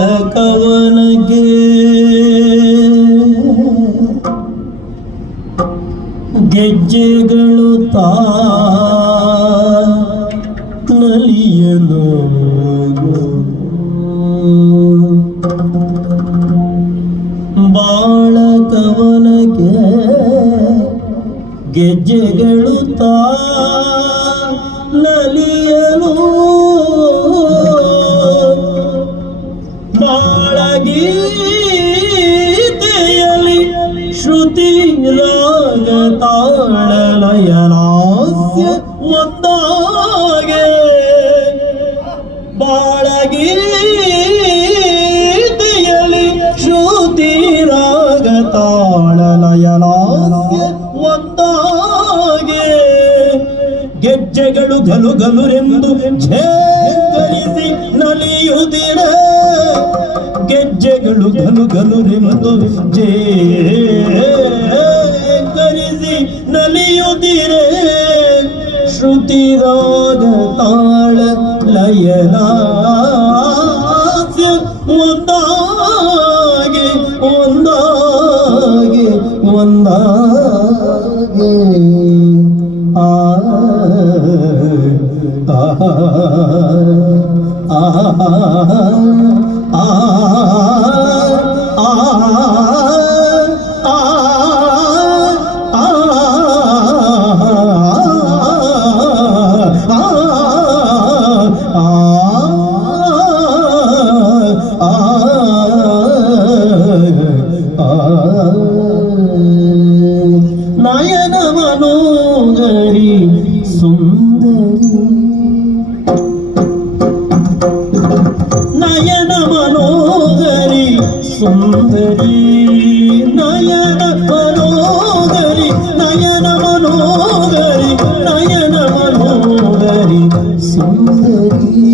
ಬಾಳಕವನಗೆ ಗೆಜ್ಜೆಗಳು ನಲಿಯಲು ಬಾಳಕವನಗೆ ಗೆಜ್ಜೆಗಳು ನಲಿಯಲು ಬಾಳಗೀತೆಯಲಿ ಶ್ರುತಿ ರಾಗ ತಾಳಲಯ ಲಾಸ್ಯ ಒಂದಾಗೆ ಬಾಳಗೀತೆಯಲಿ ಶ್ರುತಿ ರಾಗ ತಾಳಲಯ ಲಾಸ್ಯ ಒಂದಾಗೆ ಗೆಜ್ಜೆಗಳು ಗಲು ಗಲುರೆಂದು ಝೇಂಕರಿಸಿ ನಲಿಯುತ್ತಿರೆ ಗೆಜ್ಜೆಗಳು ಗಲು ಗಲುರೆಂದು ಝೇಂಕರಿಸಿ ನಲಿಯುತ್ತಿರೆ ಶ್ರುತಿ ರಾಗ ತಾಳ ಲಯಲಾಸ್ಯ ಒಂದಾಗೆ ಒಂದಾಗೆ ಒಂದಾಗೆ ನಯನ ಮನೋಗರಿ ಸುಂದರಿ ನಯನ ಮನೋಗರಿ ಸುಂದರಿ ನಯನ ಮನೋಗರಿ ನಯನ ಮನೋಗರಿ ನಯನ ಮನೋಗರಿ ಸುಂದರಿ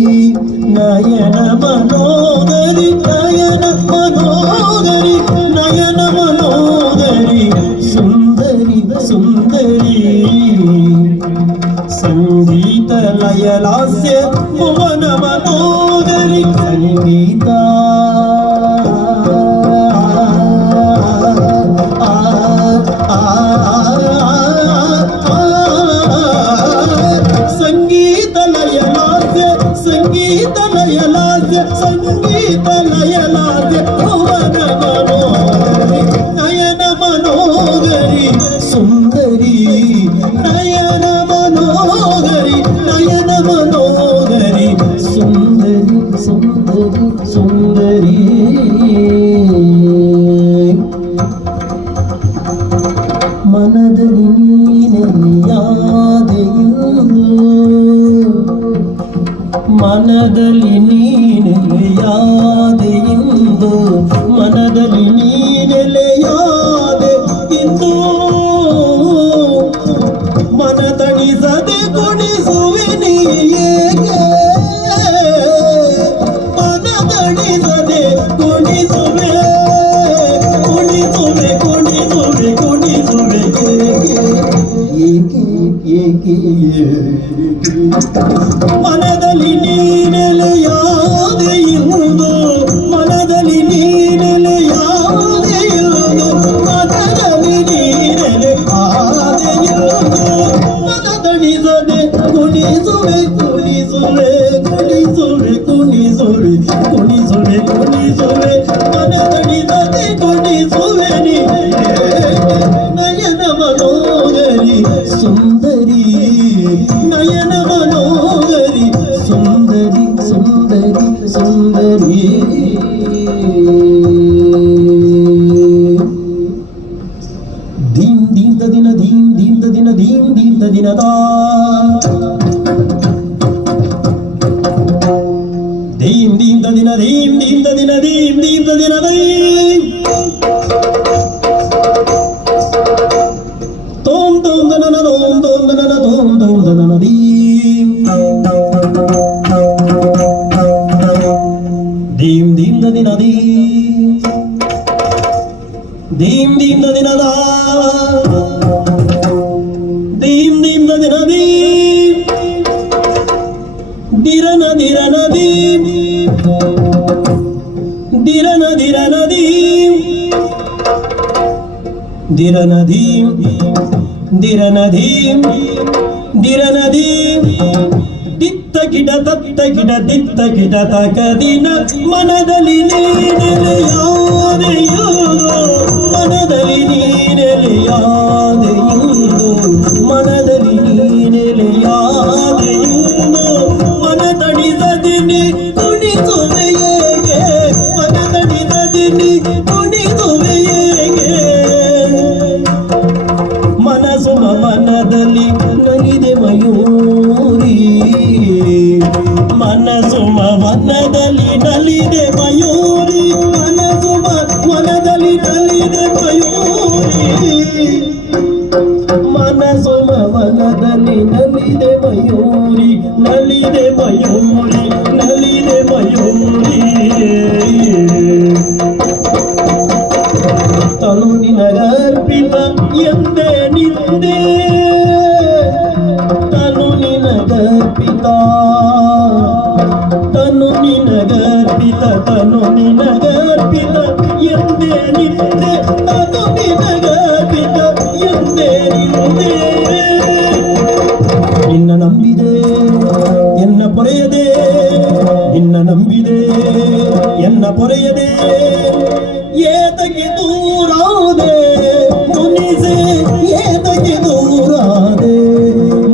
ನಯನ ಮನೋಗರಿ ನಯನ ಮನೋಗರಿ ನಯನ ಮನೋಗರಿ ಸುಂದರಿ ಸುಂದರಿ ಸಂಗೀತ ಲಯ ಲಾಸ್ಯ ಭುವನ ಮನೋಗರಿ ಸಂಗೀತ ಸಂಗೀತ ಲಯ ಲಾಸ್ಯ ಸಂಗೀತ ಲಯ ಲಾಸ್ಯ ಸಂಗೀತ ಲಯ ಲಾಸ್ಯ ಭುವನ ಮನೋಗರಿ ನಯನ ಮನೋಗರಿ ಸುಂದರಿ ನಯನ ಮನೋಗರಿ ನಯನ ಮನೋಗರಿ ಸುಂದರಿ ಸುಂದರಿ ಸುಂದರಿ ಮನದಲ್ಲಿ ನೀನೆಲೆಯಾದೆಯೆಂದು ಮನದಲ್ಲಿ ನೀನೆಲೆಯಾದೆಯೆಂದು ಮನದಲ್ಲಿ ನೀನೆಲೆಯಾದೆ ಇಂದು ಮನ ತಣಿಸದೆ ಕುಣಿಸುವೆ ನೀ ಏಕೆ ಮನ ತಣಿಸದೆ ಕುಣಿಸುವೆ ಕುಣಿಸುವೆ ಕುಣಿಸುವೆ ಕುಣಿಸುವೆ ಏಕೆ ಏಕೆ ಏಕೆ ಮನದಲ್ಲಿ ನೀನೆಲೆಯಾದೆ ಇಂದು ಮನದಲ್ಲಿ ನೀನೆಲೆಯಾದೆ ಇಂದು ಮನದಲ್ಲಿ ನೀನೆಲೆ ಆದೆ ಇಂದು ಮನ ತಣಿಸದೆ ಕುಣಿಸುವೆ ಕುಣಿಸುವೆ ಕುಣಿಸುವೆ ಕುಣಿಸುವೆ ಕುಣಿಸುವೆ ಕುಣಿಸುವೆ ಮನ ತಣಿಸದೆ ಕುಣಿಸುವೆ ನೀ ನಯನ ಮನೋಗರಿ ಸುಂದರಿ ನಯನ ಮನೋಗರಿ ಸುಂದರಿ ಸುಂದರಿ ಸುಂದರಿ ದೀಂ ದೀಂತ ದಿನ ದೀಂ ದೀಂತ ದಿನ ದೀಂ ದೀಂತ ದಿನದ ದೀಂ ದೀಂತ ದಿನ ದೀಂ ದೀಂತ ದಿನ ದೀಂ ದೀಂತ ದಿನ ದೀಂ ತೋಂ ತೋಂ ದನನ ತೋಂ ತೋಂ ದನನ ತೋಂ ತೋಂ ದನನ ದೀಂ ದೀಂ ದೀಂತ ದಿನ ದೀಂ ದೀಂ ದೀಂತ ದಿನದ ದೀಂ ದೀಂತ ದಿನ ದೀಂ ದಿರನ ದಿರನ ದೀಂ ದಿರನದೀಂ ದಿರನದೀಂ ದಿರನದೀಂ ದಿತ್ತ ಗಿಡ ತತ್ತ ಗಿಡ ದಿತ್ತ ಗಿಡ ತಕದಿನ ಮನದಲ್ಲಿ ನೀನೆಲೆಯಾದೆಯೋ ಮನದಲ್ಲಿ ನೀನೆಲೆಯಾದೆಯೋ ಮನದಲ್ಲಿ ನೀನೆಲೆಯಾದೆಯೋ ಮನ ತಡಿಸದಿನಿ ಕುಣಿಸುವೆಯೇಗೆ ಮನ ತಡಿಸದಿನಿ ಕುಣಿಸುವೆಯೇಗೆ ಮನಸ್ಸು ಮನದಲ್ಲಿ ನಲಿದೆ ಮಯೂರಿ ಮನಸ್ಸು ಮನದಲ್ಲಿ ನಲಿದೆ ಮಯೂರಿ ಮನಸ್ಸು ಮನದಲ್ಲಿ ನಲಿದೆ ಮಯೂರಿ ಮನಸ್ಸು ಮನದಲ್ಲಿ ನಲಿದೆ ಮಯೂರಿ ನಲಿದೆ ಮಯೂರಿ ನಲಿದೆ ಮಯೂರಿ ತನು ನಿನಗರ್ಪಿತ ಎಂದೇ ನಿಂದೆ ತನು ನಿನಗರ್ಪಿತ ತನು ನಿನಗರ್ಪಿತ ತನು ನಿನಗರ್ಪಿತ ಎಂದೇ ನಿಂದೆ ತನು ನಿನಗರ್ಪಿತ ಎಂದೇ ನಿಂದೆ ನಿನ್ನ ನಂಬಿದೆ ಎನ್ನ ಪೊರೆಯದೆ ನಿನ್ನ ನಂಬಿದೆ ಎನ್ನ ಪೊರೆಯದೆ ಏತಕ್ಕೆ ದೂರಾದೆ ಮುನಿಸೆ ಏತಕ್ಕೆ ದೂರಾದೆ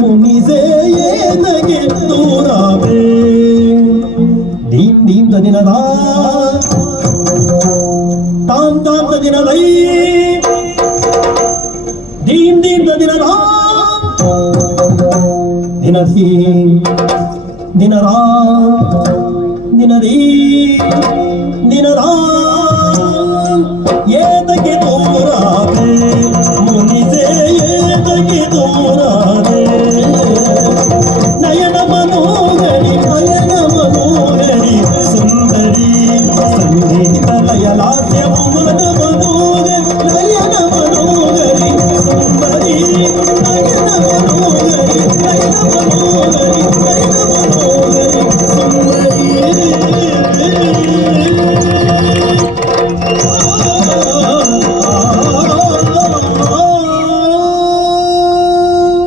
ಮುನಿಸೆ ಏತಕ್ಕೆ ದೂರಾದೆ ದೀಂ ದೀಂ ದಿನದ ತಾಂ ತಾಂ ದಿನದೈ ದೀಂ ದೀಂ ದಿನದ ದಿನದೀ ದಿನರಾ ದಿನದೀ ದಿನರಾ ಏತಕ್ಕೆ ದೂರಾದೆ ಮುನಿಸೆ ಏತಕ್ಕೆ ದೂರಾದೆ ನಯನ ಮನೋಹರಿ ಸುಂದರಿ ಸಂಗೀತ ಲಯಲಾಸ್ಯವು ಮನ ಮನೋಹರಿ ನಯನ ಮನೋಹರಿ ಸುಂದರಿ ನಯನ ಮನೋಹರಿ ನಯನ ಮನೋಹರಿ ನಯನ ಮನೋಹರಿ ಸುಂದರಿ